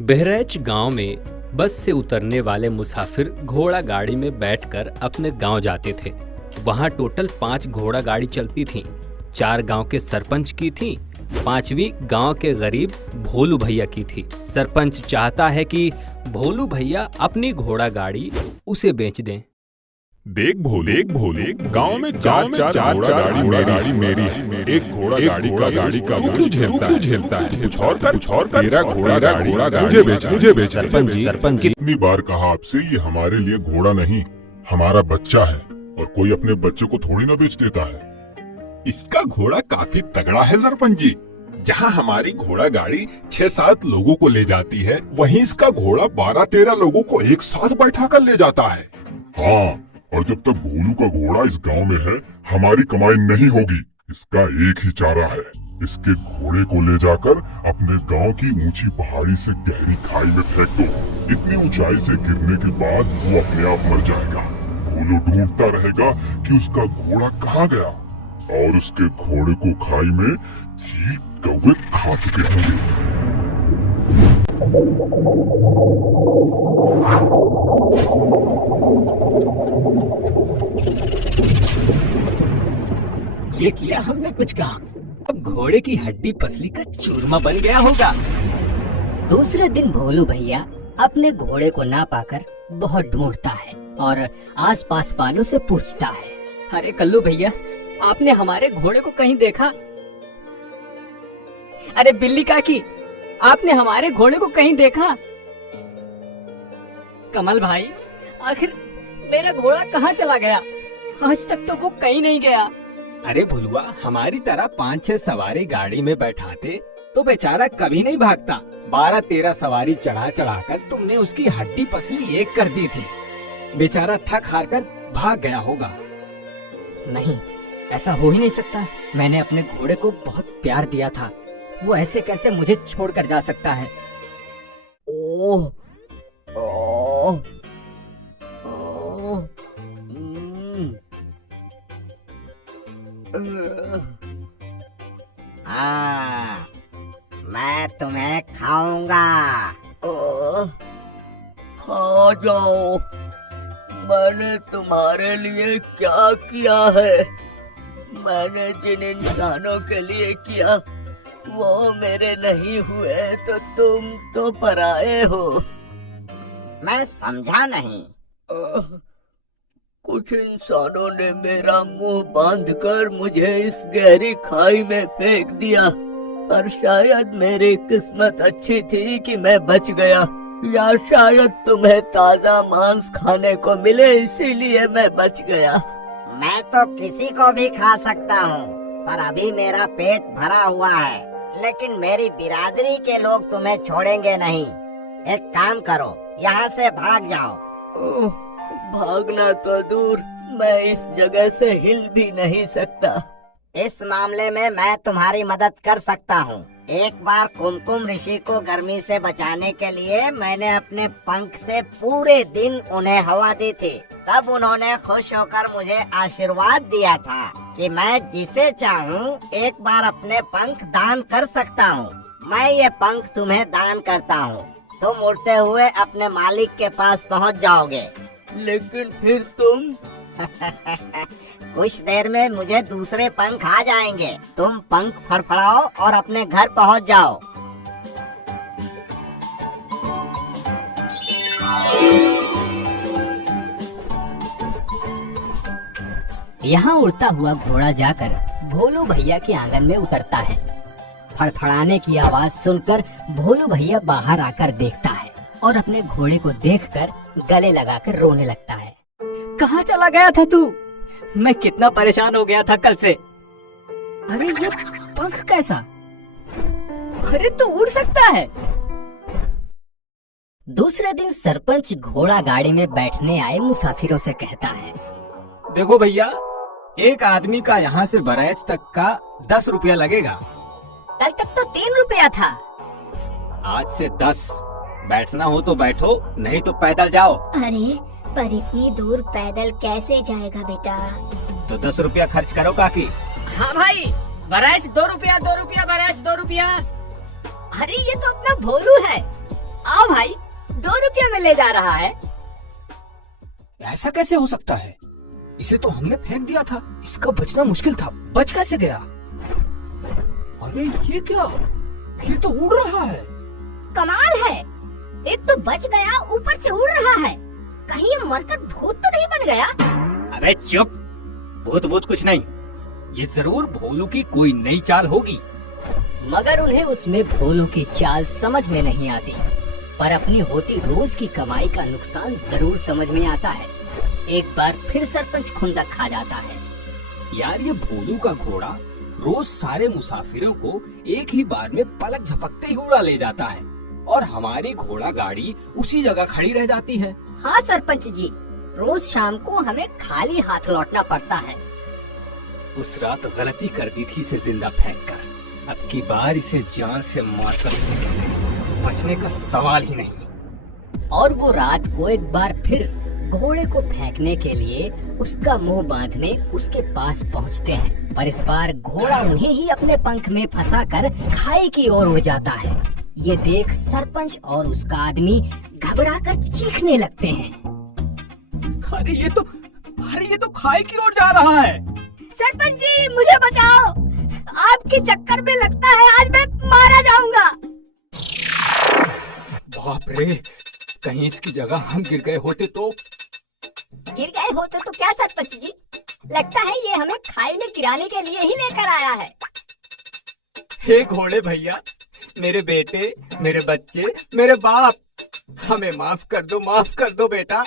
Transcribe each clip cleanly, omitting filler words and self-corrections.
बहराइच गांव में बस से उतरने वाले मुसाफिर घोड़ा गाड़ी में बैठकर अपने गांव जाते थे। वहां टोटल 5 घोड़ा गाड़ी चलती थीं। 4 गांव के सरपंच की थी, 5वीं गांव के गरीब भोलू भैया की थी। सरपंच चाहता है कि भोलू भैया अपनी घोड़ा गाड़ी उसे बेच दें। देख भोले गांव में चार घोड़ा गाड़ी मेरी है। एक घोड़ा गाड़ी का तू क्यों झेलता है? कुछ और कर तेरा घोड़ा गाड़ी मुझे बेच। सरपंच कितनी बार कहा आपसे, ये हमारे लिए घोड़ा नहीं हमारा बच्चा है, और कोई अपने बच्चे को थोड़ी ना बेच देता है। इसका घोड़ा काफी तगड़ा है सरपंच जी। जहाँ हमारी घोड़ा गाड़ी 6-7 लोगों को ले जाती है, वहीं इसका घोड़ा 12-13 लोगों को एक साथ बैठा कर ले जाता है। हाँ, और जब तक भोलू का घोड़ा इस गांव में है, हमारी कमाई नहीं होगी। इसका एक ही चारा है, इसके घोड़े को ले जाकर अपने गांव की ऊंची पहाड़ी से गहरी खाई में फेंक दो। इतनी ऊंचाई से गिरने के बाद वो अपने आप मर जाएगा। भोलू ढूंढता रहेगा कि उसका घोड़ा कहाँ गया, और उसके घोड़े को खाई में चीख कौवे खा चुके होंगे। ये किया हमने कुछ काम, अब घोड़े की हड्डी पसली का चूरमा बन गया होगा। दूसरे दिन भोलू भैया अपने घोड़े को ना पाकर बहुत ढूंढता है और आसपास वालों से पूछता है, अरे कल्लू भैया, आपने हमारे घोड़े को कहीं देखा? अरे बिल्ली काकी, आपने हमारे घोड़े को कहीं देखा? कमल भाई, आखिर मेरा घोड़ा कहाँ चला गया? आज तक तो वो कहीं नहीं गया। अरे भुलवा, हमारी तरह 5-6 सवारी गाड़ी में बैठाते तो बेचारा कभी नहीं भागता। 12-13 सवारी चढ़ा कर तुमने उसकी हड्डी पसली एक कर दी थी। बेचारा थक हार कर भाग गया होगा। नहीं, ऐसा हो ही नहीं सकता। मैंने अपने घोड़े को बहुत प्यार दिया था, वो ऐसे कैसे मुझे छोड़कर जा सकता है? ओह, ओह, ओह, हाँ, मैं तुम्हें खाऊंगा। खा जाओ। मैंने तुम्हारे लिए क्या किया है? मैंने जिन इंसानों के लिए किया वो मेरे नहीं हुए, तो तुम तो पराये हो। मैं समझा नहीं। कुछ इंसानों ने मेरा मुंह बांधकर मुझे इस गहरी खाई में फेंक दिया, पर शायद मेरी किस्मत अच्छी थी कि मैं बच गया, या शायद तुम्हें ताजा मांस खाने को मिले इसीलिए मैं बच गया। मैं तो किसी को भी खा सकता हूँ, पर अभी मेरा पेट भरा हुआ है। लेकिन मेरी बिरादरी के लोग तुम्हें छोड़ेंगे नहीं। एक काम करो, यहाँ से भाग जाओ। भागना तो दूर, मैं इस जगह से हिल भी नहीं सकता। इस मामले में मैं तुम्हारी मदद कर सकता हूँ। एक बार कुमकुम ऋषि को गर्मी से बचाने के लिए मैंने अपने पंख से पूरे दिन उन्हें हवा दी थी। तब उन्होंने खुश होकर मुझे आशीर्वाद दिया था कि मैं जिसे चाहूँ एक बार अपने पंख दान कर सकता हूँ। मैं ये पंख तुम्हें दान करता हूँ। तुम उड़ते हुए अपने मालिक के पास पहुँच जाओगे। लेकिन फिर तुम? कुछ देर में मुझे दूसरे पंख आ जाएंगे। तुम पंख फड़फड़ाओ और अपने घर पहुंच जाओ। यहाँ उड़ता हुआ घोड़ा जाकर भोलू भैया के आंगन में उतरता है। फड़फड़ाने की आवाज सुनकर भोलू भैया बाहर आकर देखता है और अपने घोड़े को देखकर गले लगाकर रोने लगता है। कहाँ चला गया था तू? मैं कितना परेशान हो गया था कल से। अरे ये पंख कैसा? अरे तू उड़ सकता है। दूसरे दिन सरपंच घोड़ा गाड़ी में बैठने आए मुसाफिरों से कहता है, देखो भैया, एक आदमी का यहाँ से बहराइच तक का 10 रुपया लगेगा। कल तक तो 3 रुपया था। आज से 10। बैठना हो तो बैठो, नहीं तो पैदल जाओ। अरे पर इतनी दूर पैदल कैसे जाएगा बेटा? तो 10 रुपया खर्च करो काकी। हाँ भाई, बहराइच 2 रुपया, 2 रुपया, बहराइच 2 रुपया। अरे ये तो अपना भोलू है, भाई, 2 रुपया में ले जा रहा है। ऐसा कैसे हो सकता है? इसे तो हमने फेंक दिया था, इसका बचना मुश्किल था, बच कैसे गया? अरे ये क्या? ये तो उड़ रहा है। कमाल है, एक तो बच गया, ऊपर से उड़ रहा है। कहीं ये मरकर भूत तो नहीं बन गया? अबे चुप, भूत भूत कुछ नहीं, ये जरूर भोलू की कोई नई चाल होगी। मगर उन्हें उसमें भोलू की चाल समझ में नहीं आती, पर अपनी होती रोज की कमाई का नुकसान जरूर समझ में आता है। एक बार फिर सरपंच खुंदक खा जाता है। यार ये भोलू का घोड़ा रोज सारे मुसाफिरों को एक ही बार में पलक झपकते ही उड़ा ले जाता है और हमारी घोड़ा गाड़ी उसी जगह खड़ी रह जाती है। हाँ सरपंच जी, रोज शाम को हमें खाली हाथ लौटना पड़ता है। उस रात गलती कर दी थी इसे जिंदा फेंककर, अब की बार इसे जान से मारकर फेंकेंगे, बचने का सवाल ही नहीं। और वो रात को एक बार फिर घोड़े को फेंकने के लिए उसका मुंह बांधने उसके पास पहुंचते हैं, पर इस बार घोड़ा उन्हें ही अपने पंख में फंसाकर खाई की ओर उड़ जाता है। ये देख सरपंच और उसका आदमी घबराकर चीखने लगते हैं। अरे ये तो खाई की ओर जा रहा है। सरपंच जी मुझे बचाओ, आपके चक्कर में लगता है आज मैं मारा जाऊंगा। बाप रे, कहीं इसकी जगह हम गिर गए होते तो। गिर गए होते तो क्या सरपंच जी, लगता है ये हमें खाई में गिराने के लिए ही लेकर आया है। हे घोड़े भैया, मेरे बेटे, मेरे बच्चे, मेरे बाप, हमें माफ कर दो बेटा।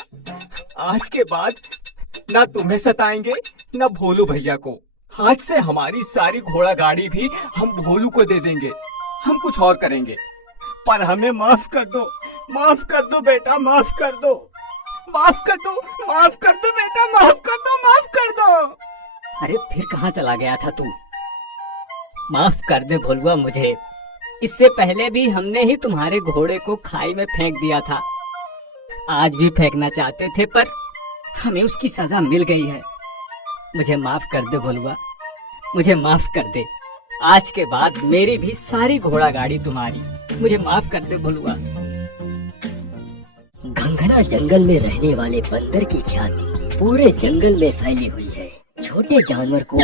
आज के बाद ना तुम्हें सताएंगे ना भोलू भैया को। आज से हमारी सारी घोड़ा गाड़ी भी हम भोलू को दे देंगे। हम कुछ और करेंगे, पर हमें माफ कर दो बेटा, माफ कर दो बेटा, माफ कर दो। अरे फिर कहाँ चला गया था तू? माफ कर दे भोलुआ मुझे, इससे पहले भी हमने ही तुम्हारे घोड़े को खाई में फेंक दिया था। आज भी फेंकना चाहते थे पर हमें उसकी सजा मिल गई है। मुझे माफ कर दे भोलुआ, मुझे माफ कर दे। आज के बाद मेरी भी सारी घोड़ा गाड़ी तुम्हारी। मुझे माफ कर दे भोलुआ। घंघरा जंगल में रहने वाले बंदर की ख्याति पूरे जंगल में फैली हुई है। छोटे जानवर को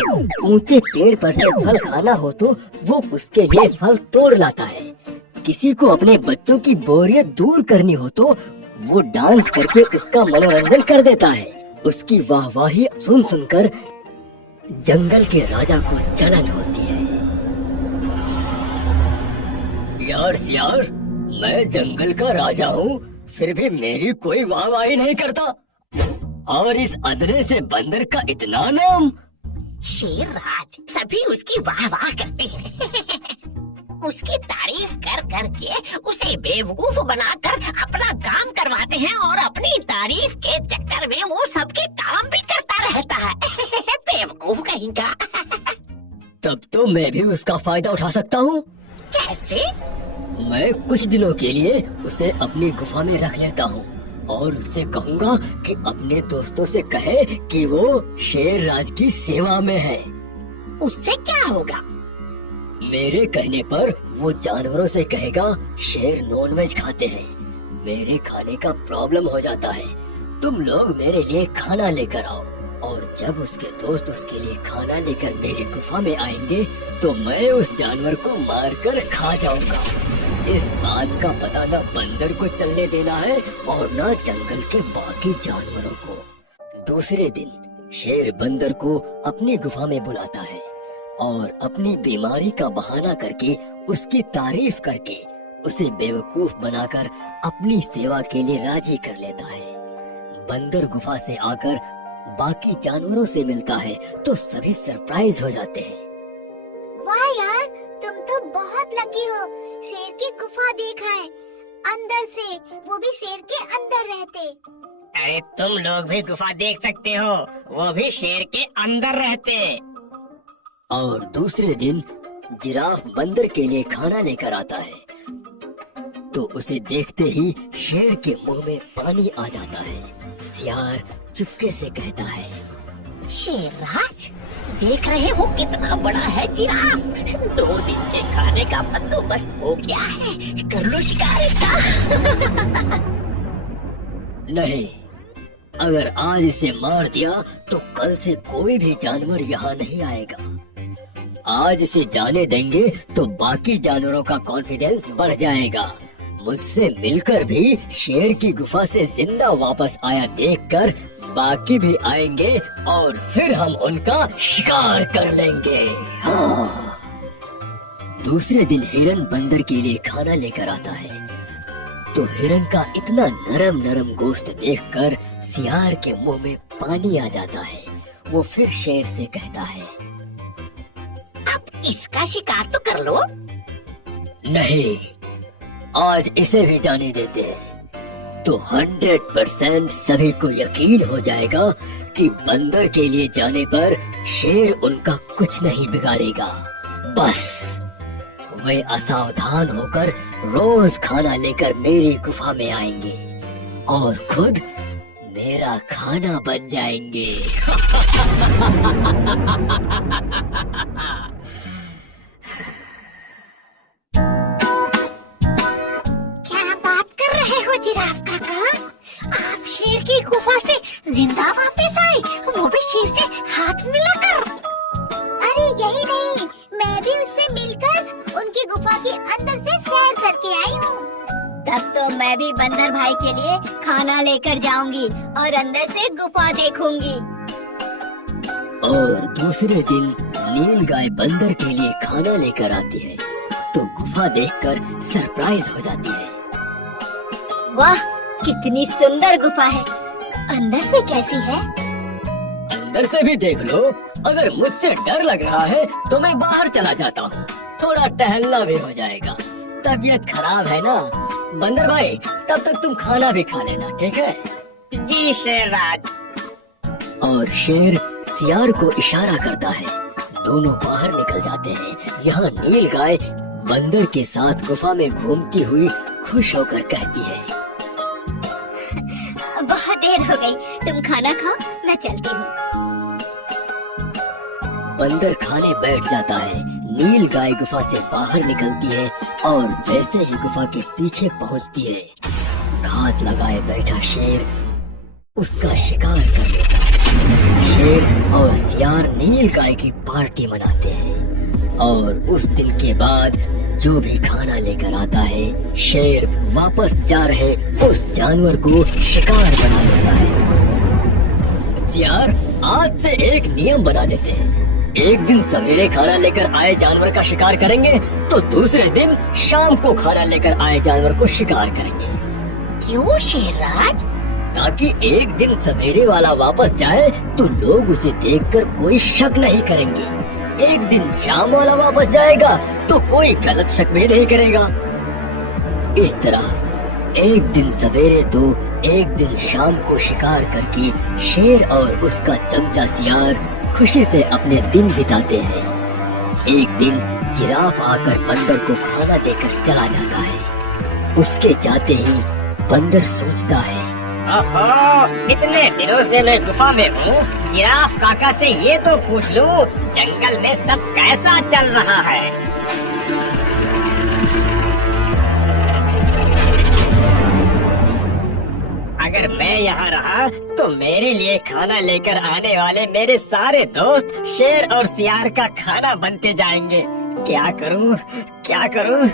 ऊंचे पेड़ पर से फल खाना हो तो वो उसके लिए फल तोड़ लाता है। किसी को अपने बच्चों की बोरियत दूर करनी हो तो वो डांस करके उसका मनोरंजन कर देता है। उसकी वाहवाही सुन सुनकर जंगल के राजा को जलन होती है। यार सियार, मैं जंगल का राजा हूँ, फिर भी मेरी कोई वाहवाही नहीं करता, और इस अदरे से बंदर का इतना नाम। शेर राज सभी उसकी वाह वाह करते हैं। उसकी तारीफ कर कर के उसे बेवकूफ बनाकर अपना काम करवाते हैं और अपनी तारीफ के चक्कर में वो सबके काम भी करता रहता है। बेवकूफ कहीं का। तब तो मैं भी उसका फायदा उठा सकता हूँ। कैसे? मैं कुछ दिनों के लिए उसे अपनी गुफा में रख लेता हूँ और उससे कहूँगा कि अपने दोस्तों से कहे कि वो शेर राज की सेवा में है। उससे क्या होगा? मेरे कहने पर वो जानवरों से कहेगा शेर नॉनवेज खाते हैं, मेरे खाने का प्रॉब्लम हो जाता है, तुम लोग मेरे लिए खाना लेकर आओ। और जब उसके दोस्त उसके लिए खाना लेकर मेरी गुफा में आएंगे तो मैं उस जानवर को मारकर खा जाऊंगा। इस बात का पता न बंदर को चलने देना है और न जंगल के बाकी जानवरों को। दूसरे दिन शेर बंदर को अपनी गुफा में बुलाता है और अपनी बीमारी का बहाना करके उसकी तारीफ करके उसे बेवकूफ बनाकर अपनी सेवा के लिए राजी कर लेता है। बंदर गुफा से आकर बाकी जानवरों से मिलता है तो सभी सरप्राइज हो जाते हैं। वाह यार, तुम तो बहुत लकी हो, शेर की गुफा देखा है अंदर से, वो भी शेर के अंदर रहते। अरे तुम लोग भी गुफा देख सकते हो, वो भी शेर के अंदर रहते। और दूसरे दिन जिराफ बंदर के लिए खाना लेकर आता है तो उसे देखते ही शेर के मुंह में पानी आ जाता है। सियार चुपके से कहता है, शेर राज देख रहे हो कितना बड़ा है जिराफ। 2 दिन के खाने का बंदोबस्त हो गया है, कर लो शिकार इसका। नहीं, अगर आज इसे मार दिया तो कल से कोई भी जानवर यहाँ नहीं आएगा। आज इसे जाने देंगे तो बाकी जानवरों का कॉन्फिडेंस बढ़ जाएगा। मुझसे मिलकर भी शेर की गुफा से जिंदा वापस आया देखकर बाकी भी आएंगे और फिर हम उनका शिकार कर लेंगे। हाँ। दूसरे दिन हिरन बंदर के लिए खाना लेकर आता है तो हिरन का इतना नरम नरम गोश्त देखकर सियार के मुंह में पानी आ जाता है। वो फिर शेर से कहता है, अब इसका शिकार तो कर लो। नहीं, आज इसे भी जाने देते हैं तो 100% सभी को यकीन हो जाएगा कि बंदर के लिए जाने पर शेर उनका कुछ नहीं बिगाड़ेगा। बस वे असावधान होकर रोज खाना लेकर मेरी गुफा में आएंगे और खुद मेरा खाना बन जाएंगे। क्या बात कर रहे हो जिराफ काका? आप शेर की गुफा से जिंदा वापस आए, वो भी शेर से हाथ मिलाकर। अरे यही नहीं, मैं भी उससे मिलकर उनकी गुफा के अंदर से सैर करके आई हूँ। तब तो मैं भी बंदर भाई के लिए खाना लेकर जाऊंगी और अंदर से गुफा देखूंगी। और दूसरे दिन नील गाय बंदर के लिए खाना लेकर आती है तो गुफा देखकर सरप्राइज हो जाती है। वाह, कितनी सुंदर गुफा है। अंदर से कैसी है? अंदर से भी देख लो। अगर मुझसे डर लग रहा है तो मैं बाहर चला जाता हूँ, थोड़ा टहलना भी हो जाएगा। तबीयत खराब है ना बंदर भाई, तब तक तुम खाना भी खा लेना, ठीक है? जी शेरराज। और शेर सियार को इशारा करता है। दोनों बाहर निकल जाते हैं। यहाँ नील गाय बंदर के साथ गुफा में घूमती हुई खुश होकर कहती है, बहुत देर हो गई, तुम खाना खाओ, मैं चलती हूँ। बंदर खाने बैठ जाता है। नील गाय गुफा से बाहर निकलती है और जैसे ही गुफा के पीछे पहुंचती है, घात लगाए बैठा शेर उसका शिकार कर लेता है। शेर और सियार नील गाय की पार्टी मनाते हैं और उस दिन के बाद जो भी खाना लेकर आता है, शेर वापस जा रहे उस जानवर को शिकार बना लेता है। सियार, आज से एक नियम बना लेते हैं। एक दिन सवेरे खाना लेकर आए जानवर का शिकार करेंगे तो दूसरे दिन शाम को खाना लेकर आए जानवर को शिकार करेंगे। क्यों शेरराज? ताकि एक दिन सवेरे वाला वापस जाए तो लोग उसे देखकर कोई शक नहीं करेंगे। एक दिन शाम वाला वापस जाएगा तो कोई गलत शक भी नहीं करेगा। इस तरह एक दिन सवेरे तो एक दिन शाम को शिकार करके शेर और उसका चमचा सियार खुशी से अपने दिन बिताते हैं। एक दिन जिराफ आकर बंदर को खाना देकर चला जाता है। उसके जाते ही बंदर सोचता है, इतने दिनों से मैं गुफा में हूँ, जिराफ काका से ये तो पूछ लूं, जंगल में सब कैसा चल रहा है। अगर मैं यहाँ रहा तो मेरे लिए खाना लेकर आने वाले मेरे सारे दोस्त शेर और सियार का खाना बनते जाएंगे। क्या करूँ क्या करूँ,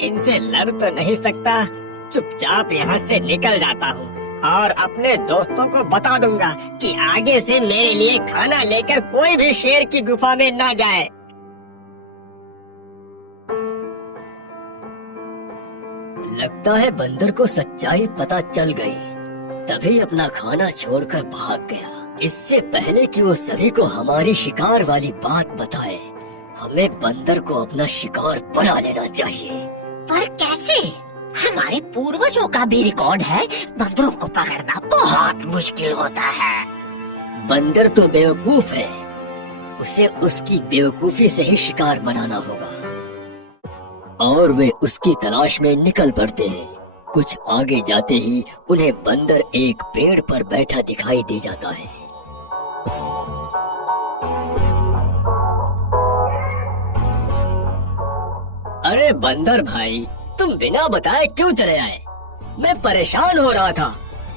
इनसे लड़ तो नहीं सकता। चुपचाप यहाँ से निकल जाता हूँ और अपने दोस्तों को बता दूंगा कि आगे से मेरे लिए खाना लेकर कोई भी शेर की गुफा में ना जाए। लगता है बंदर को सच्चाई पता चल गई, तभी अपना खाना छोड़कर भाग गया। इससे पहले कि वो सभी को हमारी शिकार वाली बात बताए, हमें बंदर को अपना शिकार बना लेना चाहिए। पर कैसे? हमारे पूर्वजों का भी रिकॉर्ड है, बंदरों को पकड़ना बहुत मुश्किल होता है। बंदर तो बेवकूफ है, उसे उसकी बेवकूफी से ही शिकार बनाना होगा। और वे उसकी तलाश में निकल पड़ते हैं। कुछ आगे जाते ही उन्हें बंदर एक पेड़ पर बैठा दिखाई दे जाता है। अरे बंदर भाई, तुम बिना बताए क्यों चले आए? मैं परेशान हो रहा था।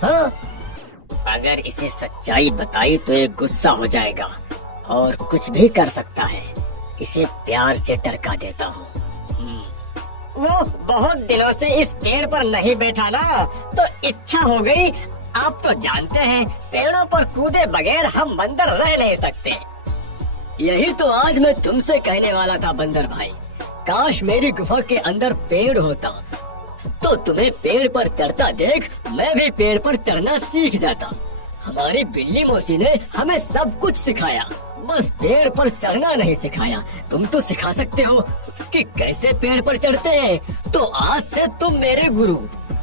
हाँ? अगर इसे सच्चाई बताई तो ये गुस्सा हो जाएगा और कुछ भी कर सकता है। इसे प्यार से टरका देता हूँ। वो बहुत दिनों से इस पेड़ पर नहीं बैठा ना, तो इच्छा हो गई। आप तो जानते हैं, पेड़ों पर कूदे बगैर हम बंदर रह नहीं सकते। यही तो आज मैं तुमसे कहने वाला था बंदर भाई। काश मेरी गुफा के अंदर पेड़ होता, तो तुम्हें पेड़ पर चढ़ता देख मैं भी पेड़ पर चढ़ना सीख जाता। हमारी बिल्ली मौसी ने हमें सब कुछ सिखाया, बस पेड़ पर चढ़ना नहीं सिखाया। तुम तो सिखा सकते हो कि कैसे पेड़ पर चढ़ते हैं। तो आज से तुम मेरे गुरु,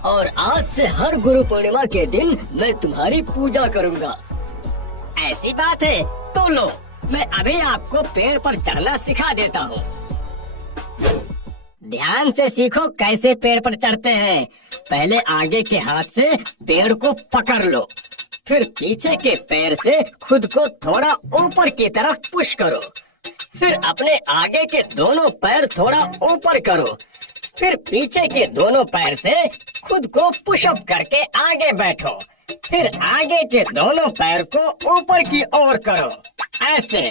और आज से हर गुरु पूर्णिमा के दिन मैं तुम्हारी पूजा करूंगा। ऐसी बात है तो लो, मैं अभी आपको पेड़ पर चढ़ना सिखा देता हूँ। ध्यान से सीखो कैसे पेड़ पर चढ़ते हैं। पहले आगे के हाथ से पेड़ को पकड़ लो, फिर पीछे के पैर से खुद को थोड़ा ऊपर की तरफ पुश करो, फिर अपने आगे के दोनों पैर थोड़ा ऊपर करो, फिर पीछे के दोनों पैर से खुद को पुशअप करके आगे बैठो, फिर आगे के दोनों पैर को ऊपर की ओर करो। ऐसे।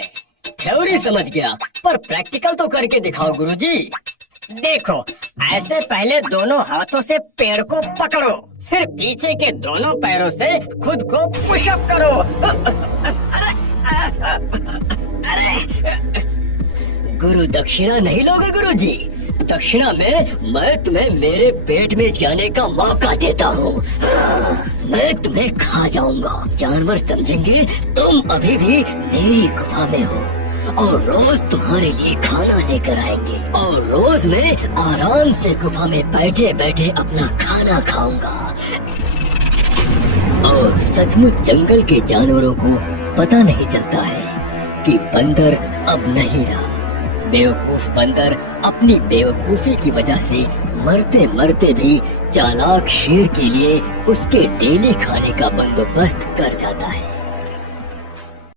थ्योरी समझ गया, पर प्रैक्टिकल तो करके दिखाओ गुरुजी। देखो, ऐसे पहले दोनों हाथों से पेड़ को पकड़ो, फिर पीछे के दोनों पैरों से खुद को पुशअप करो। अरे गुरु दक्षिणा नहीं लोगे गुरुजी? दक्षिणा में मैं तुम्हें मेरे पेट में जाने का मौका देता हूँ। मैं तुम्हें खा जाऊंगा। जानवर समझेंगे तुम अभी भी मेरी गुफा में हो, और रोज तुम्हारे लिए खाना लेकर आएंगे, और रोज मैं आराम से गुफा में बैठे बैठे अपना खाना खाऊंगा। और सचमुच जंगल के जानवरों को पता नहीं चलता है कि बंदर अब नहीं रहा। बेवकूफ बंदर अपनी बेवकूफी की वजह से मरते मरते भी चालाक शेर के लिए उसके डेली खाने का बंदोबस्त कर जाता है।